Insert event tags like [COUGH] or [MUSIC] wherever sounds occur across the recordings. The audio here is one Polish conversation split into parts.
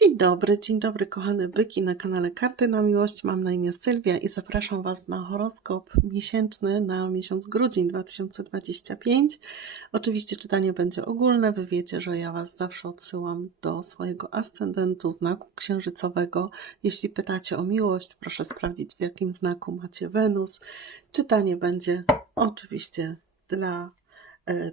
Dzień dobry, dzień dobry kochane byki na kanale Karty na Miłość. Mam na imię Sylwia i zapraszam Was na horoskop miesięczny na miesiąc grudzień 2025. Oczywiście czytanie będzie ogólne. Wy wiecie, że ja Was zawsze odsyłam do swojego ascendentu, znaku księżycowego. Jeśli pytacie o miłość, proszę sprawdzić w jakim znaku macie Wenus. Czytanie będzie oczywiście dla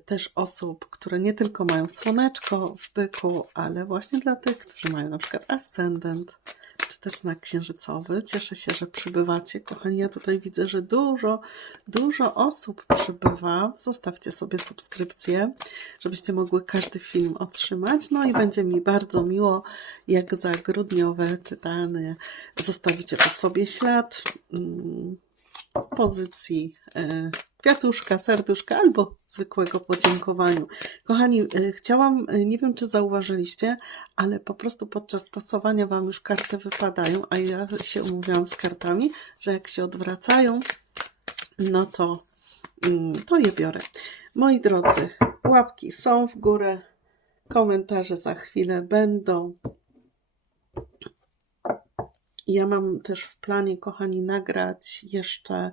też osób, które nie tylko mają słoneczko w byku, ale właśnie dla tych, którzy mają na przykład ascendent, czy też znak księżycowy. Cieszę się, że przybywacie. Kochani, ja tutaj widzę, że dużo, dużo osób przybywa. Zostawcie sobie subskrypcję, żebyście mogły każdy film otrzymać. No i będzie mi bardzo miło, jak za grudniowe czytanie zostawicie po sobie ślad. Mm, w pozycji e, kwiatuszka, serduszka albo zwykłego podziękowaniu. Kochani, e, chciałam, e, nie wiem czy zauważyliście, ale po prostu podczas tasowania Wam już karty wypadają, a ja się umówiłam z kartami, że jak się odwracają, no to, mm, to je biorę. Moi drodzy, łapki są w górę, komentarze za chwilę będą. Ja mam też w planie, kochani, nagrać jeszcze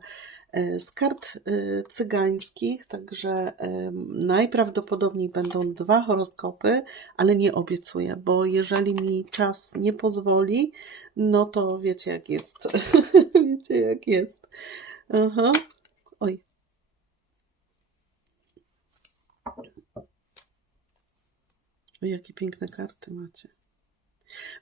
z kart e, cygańskich, także e, najprawdopodobniej będą dwa horoskopy, ale nie obiecuję, bo jeżeli mi czas nie pozwoli, no to wiecie jak jest. [LAUGHS] wiecie jak jest. Aha. Oj, jakie piękne karty macie.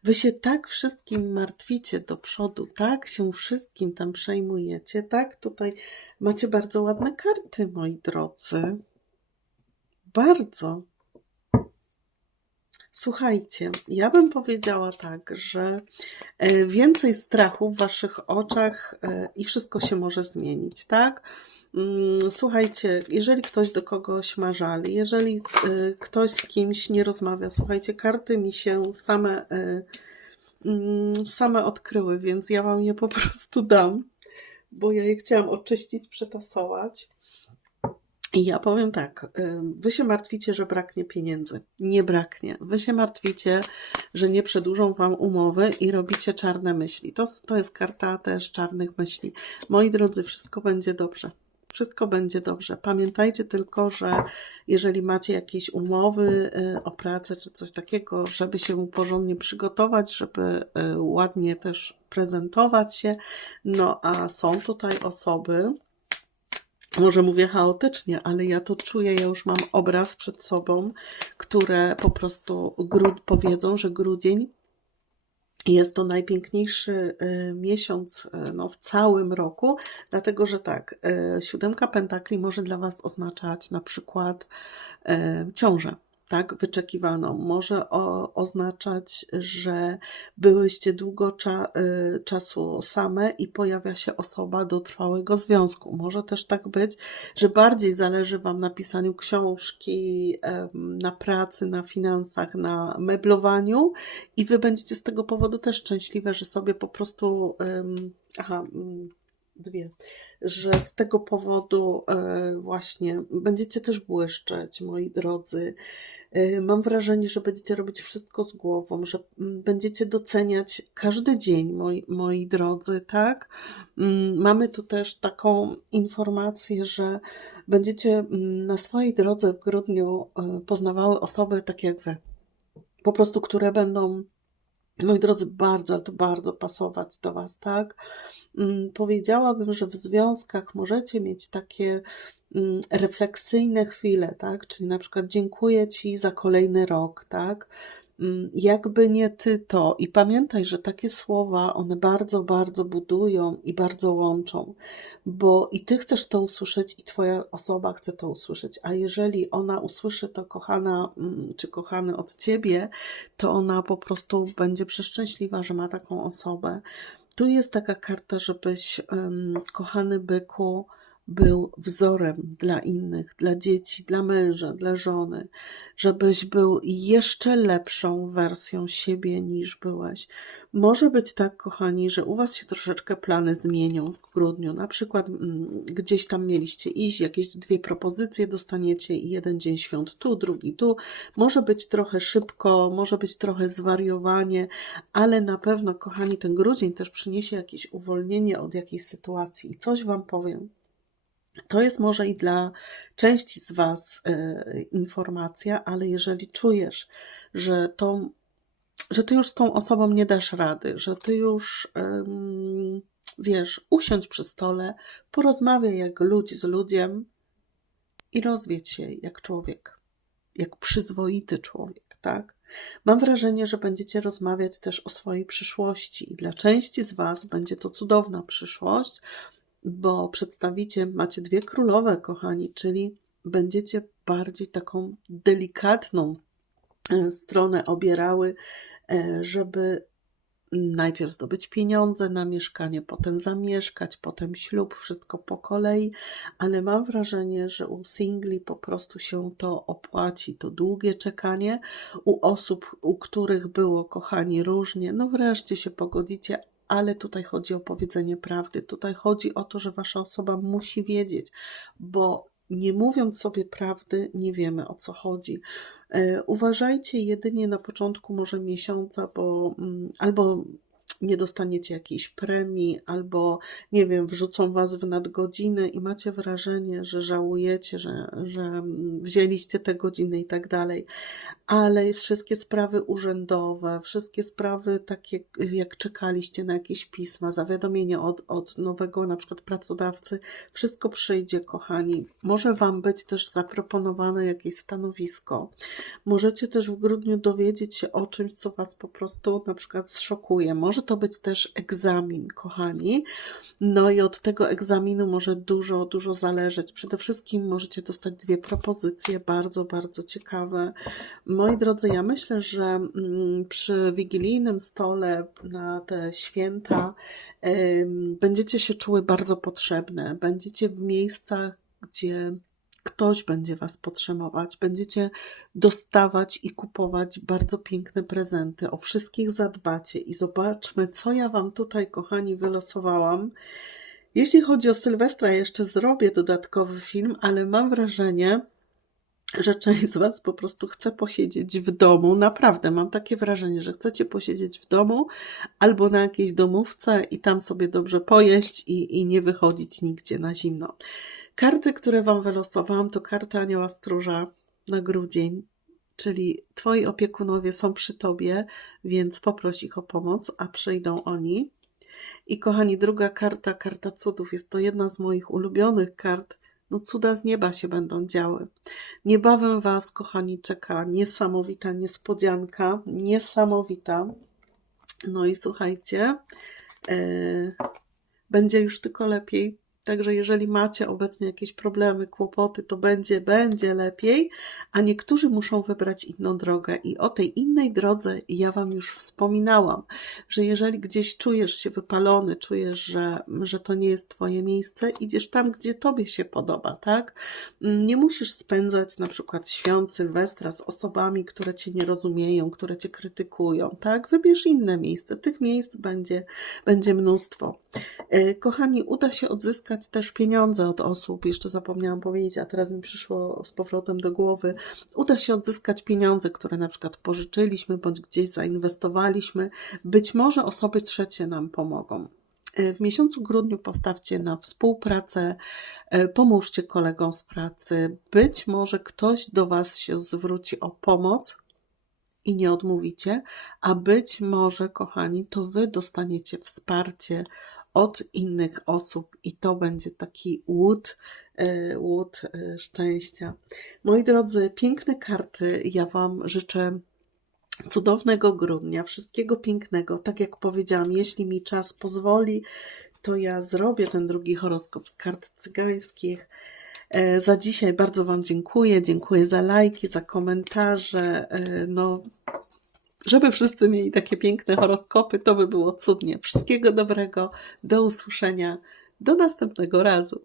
Wy się tak wszystkim martwicie do przodu, tak się wszystkim tam przejmujecie, tak? Tutaj macie bardzo ładne karty, moi drodzy. Bardzo. Słuchajcie, ja bym powiedziała tak, że e, więcej strachu w waszych oczach e, i wszystko się może zmienić, tak? Mm, słuchajcie, jeżeli ktoś do kogoś ma żal, jeżeli e, ktoś z kimś nie rozmawia, słuchajcie, karty mi się same, mm, same odkryły, więc ja wam je po [LAUGHS] prostu dam, bo ja je chciałam oczyścić, przetasować. I ja powiem tak, wy się martwicie, że braknie pieniędzy. Nie braknie. Wy się martwicie, że nie przedłużą wam umowy i robicie czarne myśli. To, to jest karta też czarnych myśli. Moi drodzy, wszystko będzie dobrze. Wszystko będzie dobrze. Pamiętajcie tylko, że jeżeli macie jakieś umowy y, o pracę czy coś takiego, żeby się porządnie przygotować, żeby y, ładnie też prezentować się, no a są tutaj osoby, może mówię chaotycznie, ale ja to czuję, ja już mam obraz przed sobą, które po prostu grud powiedzą, że grudzień jest to najpiękniejszy y, miesiąc y, no, w całym roku, dlatego że tak, y, siódemka pentakli może dla Was oznaczać na przykład ciążę tak, wyczekiwaną. Może o, oznaczać, że byłyście długo cza, y, czasu same i pojawia się osoba do trwałego związku. Może też tak być, że bardziej zależy Wam na pisaniu książki, y, na pracy, na finansach, na meblowaniu i Wy będziecie z tego powodu też szczęśliwe, że sobie po prostu. Y, aha mm, dwie, że z tego powodu e, właśnie będziecie też błyszczeć, moi drodzy. E, mam wrażenie, że będziecie robić wszystko z głową, że mm, będziecie doceniać każdy dzień, moi, moi drodzy, tak? Mm, mamy tu też taką informację, że będziecie mm, na swojej drodze w grudniu e, poznawały osoby takie jak wy. Po prostu, które będą moi drodzy, bardzo, to bardzo pasować do Was, tak? Mm, powiedziałabym, że w związkach możecie mieć takie mm, refleksyjne chwile, tak? Czyli na przykład dziękuję Ci za kolejny rok, tak? Mm, jakby nie ty to. I pamiętaj, że takie słowa, one bardzo, bardzo budują i bardzo łączą, bo i ty chcesz to usłyszeć, i twoja osoba chce to usłyszeć. A jeżeli ona usłyszy to, kochana mm, czy kochany od ciebie, to ona po prostu będzie przeszczęśliwa, że ma taką osobę. Tu jest taka karta, żebyś, kochany byku, był wzorem dla innych, dla dzieci, dla męża, dla żony, żebyś był jeszcze lepszą wersją siebie niż byłeś. Może być tak, kochani, że u Was się troszeczkę plany zmienią w grudniu. Na przykład mm, gdzieś tam mieliście iść, jakieś dwie propozycje dostaniecie i jeden dzień świąt tu, drugi tu. Może być trochę szybko, może być trochę zwariowanie, ale na pewno, kochani, ten grudzień też przyniesie jakieś uwolnienie od jakiejś sytuacji. I coś Wam powiem. To jest może i dla części z Was e, informacja, ale jeżeli czujesz, że tą, że ty już z tą osobą nie dasz rady, że ty już wiesz, usiądź przy stole, porozmawiaj jak ludzi z ludziem i rozwiedź się jak człowiek, jak przyzwoity człowiek, tak? Mam wrażenie, że będziecie rozmawiać też o swojej przyszłości i dla części z Was będzie to cudowna przyszłość, bo przedstawicie, macie dwie królowe, kochani, czyli będziecie bardziej taką delikatną e, stronę obierały, e, żeby najpierw zdobyć pieniądze na mieszkanie, potem zamieszkać, potem ślub, wszystko po kolei, ale mam wrażenie, że u singli po prostu się to opłaci, to długie czekanie. U osób, u których było, kochani, różnie, no wreszcie się pogodzicie, ale tutaj chodzi o powiedzenie prawdy. Tutaj chodzi o to, że wasza osoba musi wiedzieć, bo nie mówiąc sobie prawdy, nie wiemy o co chodzi. E, Uważajcie jedynie na początku może miesiąca, bo mm, albo nie dostaniecie jakiejś premii, albo nie wiem, wrzucą was w nadgodziny i macie wrażenie, że żałujecie, że, że mm, wzięliście te godziny i tak dalej. Ale wszystkie sprawy urzędowe, wszystkie sprawy takie, jak czekaliście na jakieś pisma, zawiadomienie od, od nowego na przykład pracodawcy, wszystko przyjdzie, kochani. Może wam być też zaproponowane jakieś stanowisko. Możecie też w grudniu dowiedzieć się o czymś, co was po prostu na przykład zszokuje. Może to być też egzamin, kochani. No i od tego egzaminu może dużo, dużo zależeć. Przede wszystkim możecie dostać dwie propozycje, bardzo, bardzo ciekawe. Moi drodzy, ja myślę, że mm, przy wigilijnym stole na te święta będziecie się czuły bardzo potrzebne. Będziecie w miejscach, gdzie ktoś będzie Was potrzebować, będziecie dostawać i kupować bardzo piękne prezenty, o wszystkich zadbacie i zobaczmy, co ja Wam tutaj, kochani, wylosowałam. Jeśli chodzi o Sylwestra, jeszcze zrobię dodatkowy film, ale mam wrażenie, że część z Was po prostu chce posiedzieć w domu. Naprawdę mam takie wrażenie, że chcecie posiedzieć w domu albo na jakiejś domówce i tam sobie dobrze pojeść i, i nie wychodzić nigdzie na zimno. Karty, które Wam wylosowałam, to karta Anioła Stróża na grudzień, czyli Twoi opiekunowie są przy Tobie, więc poproś ich o pomoc, a przyjdą oni. I kochani, druga karta, karta cudów, jest to jedna z moich ulubionych kart. No cuda z nieba się będą działy. Niebawem Was, kochani, czeka niesamowita niespodzianka, niesamowita. No i słuchajcie, e, będzie już tylko lepiej. Także jeżeli macie obecnie jakieś problemy, kłopoty, to będzie, będzie lepiej, a niektórzy muszą wybrać inną drogę. I o tej innej drodze ja Wam już wspominałam, że jeżeli gdzieś czujesz się wypalony, czujesz, że, że to nie jest Twoje miejsce, idziesz tam, gdzie Tobie się podoba, tak? Nie musisz spędzać na przykład świąt Sylwestra z osobami, które Cię nie rozumieją, które Cię krytykują, tak? Wybierz inne miejsce. Tych miejsc będzie, będzie mnóstwo. E, Kochani, uda się odzyskać też pieniądze od osób, jeszcze zapomniałam powiedzieć, a teraz mi przyszło z powrotem do głowy. Uda się odzyskać pieniądze, które na przykład pożyczyliśmy bądź gdzieś zainwestowaliśmy. Być może osoby trzecie nam pomogą. E, W miesiącu grudniu postawcie na współpracę, e, pomóżcie kolegom z pracy. Być może ktoś do Was się zwróci o pomoc i nie odmówicie, a być może, kochani, to Wy dostaniecie wsparcie od innych osób i to będzie taki łód, e, łód e, szczęścia. Moi drodzy, piękne karty. Ja Wam życzę cudownego grudnia, wszystkiego pięknego. Tak jak powiedziałam, jeśli mi czas pozwoli, to ja zrobię ten drugi horoskop z kart cygańskich. E, Za dzisiaj bardzo Wam dziękuję. Dziękuję za lajki, za komentarze. No, żeby wszyscy mieli takie piękne horoskopy, to by było cudnie. Wszystkiego dobrego, do usłyszenia, do następnego razu.